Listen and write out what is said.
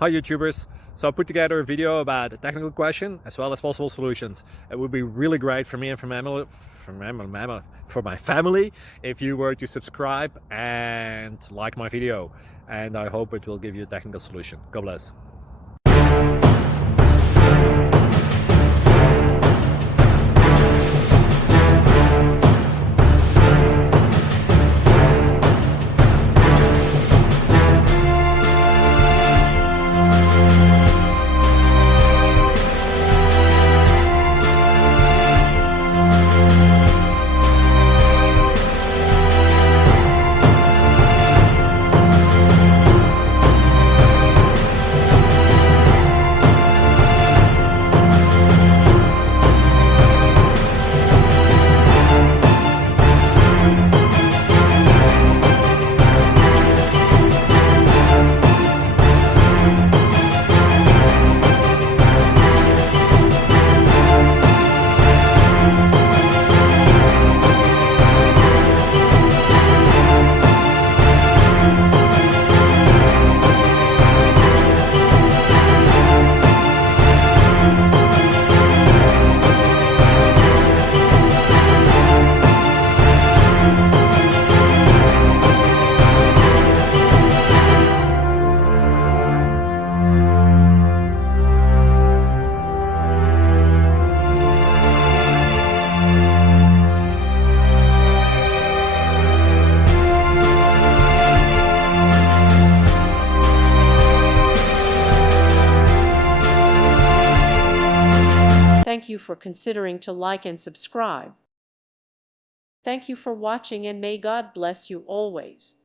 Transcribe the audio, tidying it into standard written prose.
Hi YouTubers! So I put together a video about a technical question as well as possible solutions. It would be really great for me and for my family if you were to subscribe and like my video, and I hope it will give you a technical solution. God bless. Thank you for considering to like and subscribe. Thank you for watching, and may God bless you always.